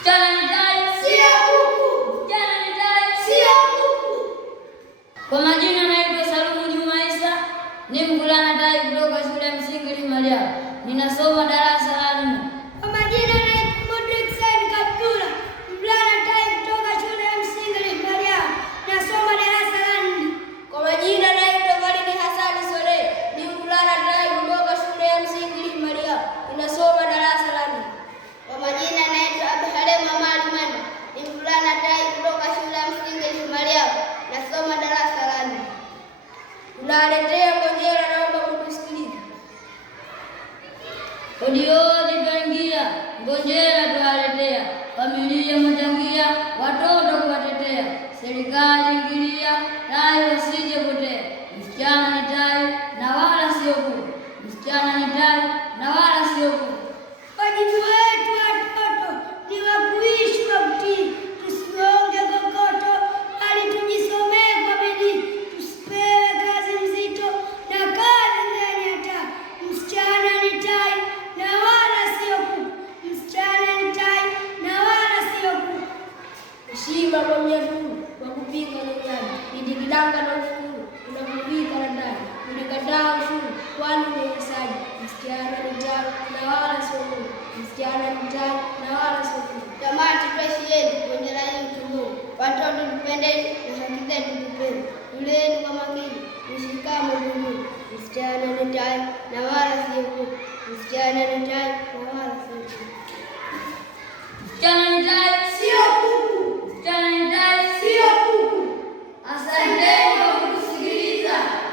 Msichana ni tai, sio kuku. Msichana ni tai, sio kuku. Kwa majina naitwa Salumu Juma Isa, ni mvulana tai kutoka shule ya msingi Limalia. Ninasoma darasa la 4. Kwa majina naitwa Modric Said Kaptula, mvulana tai kutoka shule ya msingi Limalia. Nasoma darasa la 4. Kwa majina naitwa Walidi Hasani Sole, ni mvulana tai kutoka shule ya msingi Limalia. Ninasoma darasa la 4. Kwa majina naitwa Abdulhalim Amali Manda, ni mvulana tai kutoka shule ya msingi Limalia. Nasoma darasa la 4. Tunaletea Ngonjera, naomba mtusikilize. Odiodi twaingia, Ngonjera twaletea, familia mwachangia, watoto kuwatetea, serikali ingilia, tai wasije potea. Msichana ni tai na wala sio kuku, msichana ni tai na wala sio kuku. Wajibu wetu watoto ni wa kuishi kwa kutii, tusigonge kokoto, bali tujisomee kwa bidii, tusipewe kazi nzito na kazi zenye taa. Msichana ni tai na wala sio kuku, msichana ni tai na wala sio kuku. Heshima kwa Mwenyezi Mungu, kwa kupinga duniani, itikidanga na ushuru, unakupika na ndani, ulikataa ushuru, kwani umehesaji. Msichana ni tai na wala sio kuku, msichana ni tai na wala sio kuku. Jamani, tueshieni Ngonjera hii mtumboni. Watoto tupendeni na haki zetu tupende. Tuleni kwa makini, mshikamo dunia. Msichana ni tai na wala sio kuku, msichana ni tai na wala sio kuku. Msichana ni tai